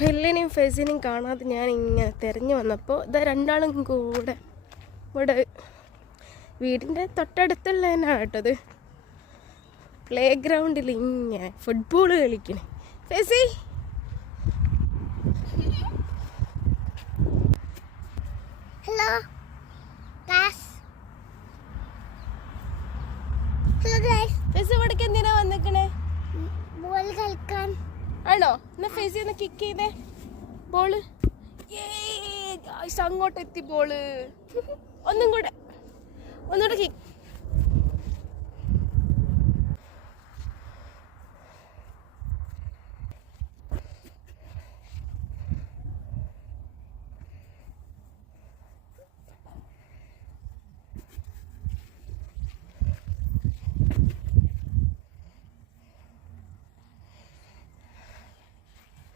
ഫെല്ലിനെയും ഫെസിനെയും കാണാതെ ഞാൻ ഇങ്ങനെ തിരഞ്ഞു വന്നപ്പോൾ ഇതാ രണ്ടാളും കൂടെ ഇവിടെ വീടിൻ്റെ തൊട്ടടുത്തുള്ള തന്നെയാണ് കേട്ടത്. പ്ലേ ഗ്രൗണ്ടിൽ ഇങ്ങനെ ഫുട്ബോൾ കളിക്കണേ. Fesi hello guys. Hello guys. Fesi ഇവിടേക്ക് എന്തിനാ വന്നിക്കണേ? ബോൾ കളിക്കാൻ. ആണോ? എന്നാ ഫെസി ഒന്ന് കിക്ക് ചെയ്തേ ബോള്. അങ്ങോട്ട് എത്തി ബോള്. ഒന്നുകൂടെ കിക്ക്.